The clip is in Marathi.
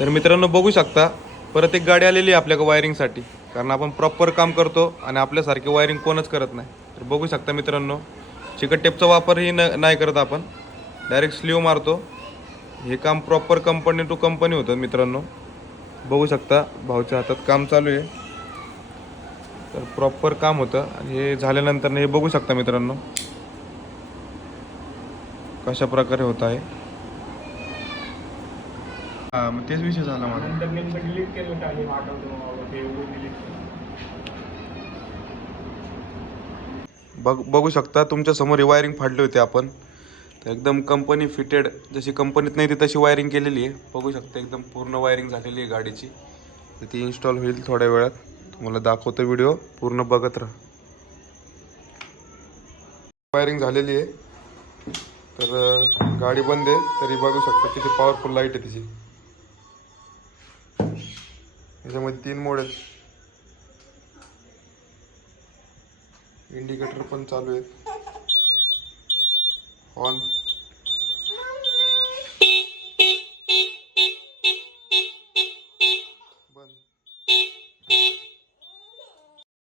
तर मित्रांनो बघू शकता परत एक गाडी आलेली आहे आपल्या वायरिंगसाठी, कारण आपण प्रॉपर काम करतो आणि आपल्यासारखे वायरिंग कोणच करत नाही. तर बघू शकता मित्रांनो, चिकट टेपचा वापरही नाही करत आपण, डायरेक्ट स्लीव मारतो. हे काम प्रॉपर कंपनी टू कंपनी होतं मित्रांनो. बघू शकता भाऊच्या हातात काम चालू आहे, तर प्रॉपर काम होतं. आणि हे झाल्यानंतर हे बघू शकता मित्रांनो कशा प्रकारे होत आहे. हा मग तेच विषय झाला माझा. बघू शकता तुमच्या समोर वायरिंग फाडली होती आपण, तर एकदम कंपनी फिटेड, जशी कंपनीत नाही ती तशी वायरिंग केलेली आहे. बघू शकता एकदम पूर्ण वायरिंग झालेली आहे गाडीची. तर ती इन्स्टॉल होईल थोड्या वेळात, तुम्हाला दाखवतो, व्हिडिओ पूर्ण बघत राहा. वायरिंग झालेली आहे, तर गाडी बंद आहे तरी बघू शकता किती पॉवरफुल लाईट आहे तिची. याच्यामध्ये 3 मोड आहेत, इंडिकेटर पण चालू आहेत ऑन.